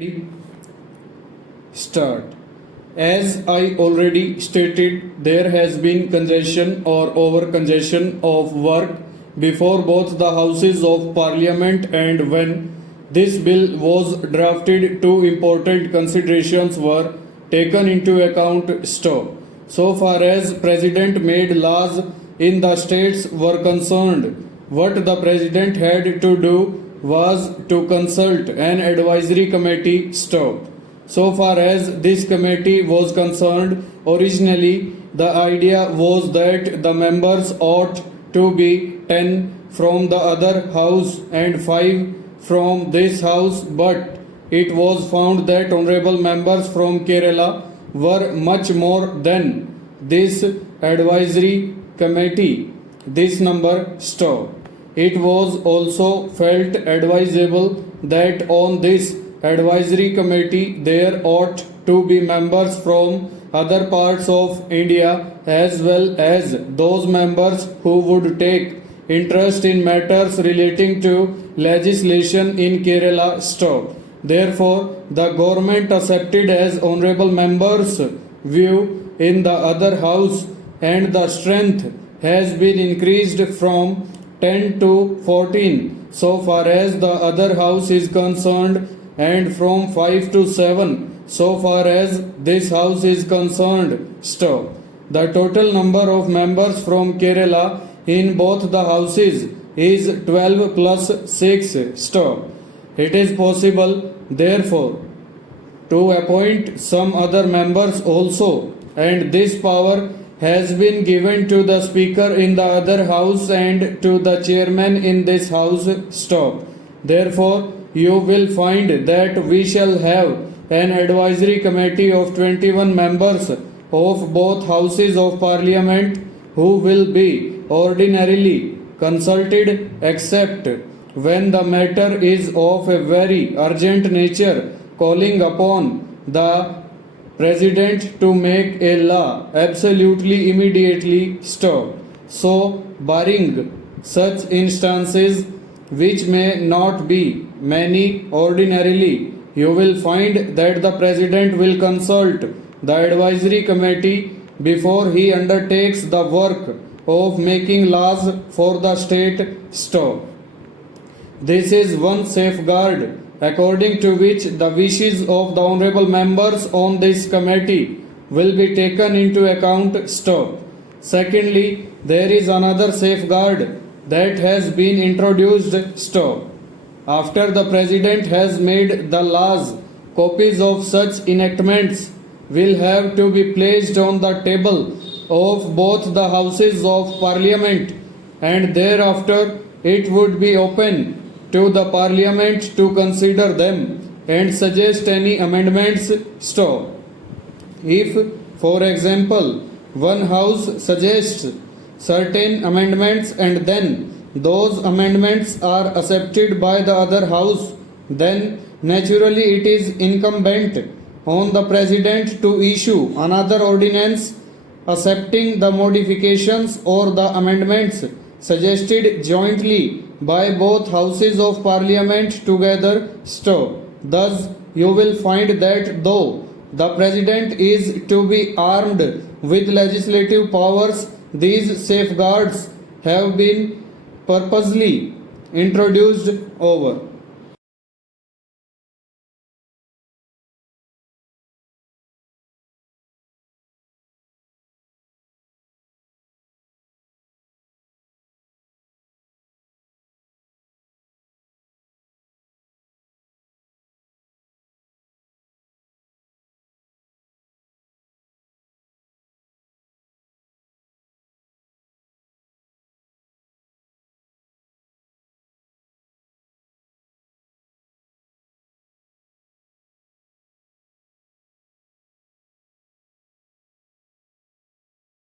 Ready? Start. As I already stated, there has been congestion or over congestion of work before both the houses of parliament, and when this bill was drafted, two important considerations were taken into account. So far as president made laws in the states were concerned, what the president had to do was to consult an advisory committee. So far as this committee was concerned, originally the idea was that the members ought to be 10 from the other house and 5 from this house, but it was found that honorable members from Kerala were much more than this advisory committee. This number stopped. It was also felt advisable that on this advisory committee there ought to be members from other parts of India as well as those members who would take interest in matters relating to legislation in Kerala. Therefore, the government accepted as honorable members' view in the other house, and the strength has been increased from 10 to 14 so far as the other house is concerned, and from 5 to 7 so far as this house is concerned. The total number of members from Kerala in both the houses is 12 plus 6. It is possible, therefore, to appoint some other members also, and this power has been given to the speaker in the other house and to the chairman in this house. Therefore, you will find that we shall have an advisory committee of 21 members of both houses of parliament who will be ordinarily consulted except when the matter is of a very urgent nature, calling upon the president to make a law absolutely immediately. So, barring such instances, which may not be many ordinarily, you will find that the president will consult the advisory committee before he undertakes the work of making laws for the state. This is one safeguard according to which the wishes of the honorable members on this committee will be taken into account. Secondly, there is another safeguard that has been introduced. After the president has made the laws, copies of such enactments will have to be placed on the table of both the houses of parliament, and thereafter it would be open to the parliament to consider them and suggest any amendments. If, for example, one house suggests certain amendments and then those amendments are accepted by the other house, then naturally it is incumbent on the president to issue another ordinance accepting the modifications or the amendments suggested jointly by both houses of parliament together. Thus, you will find that though the president is to be armed with legislative powers, these safeguards have been purposely introduced. Over.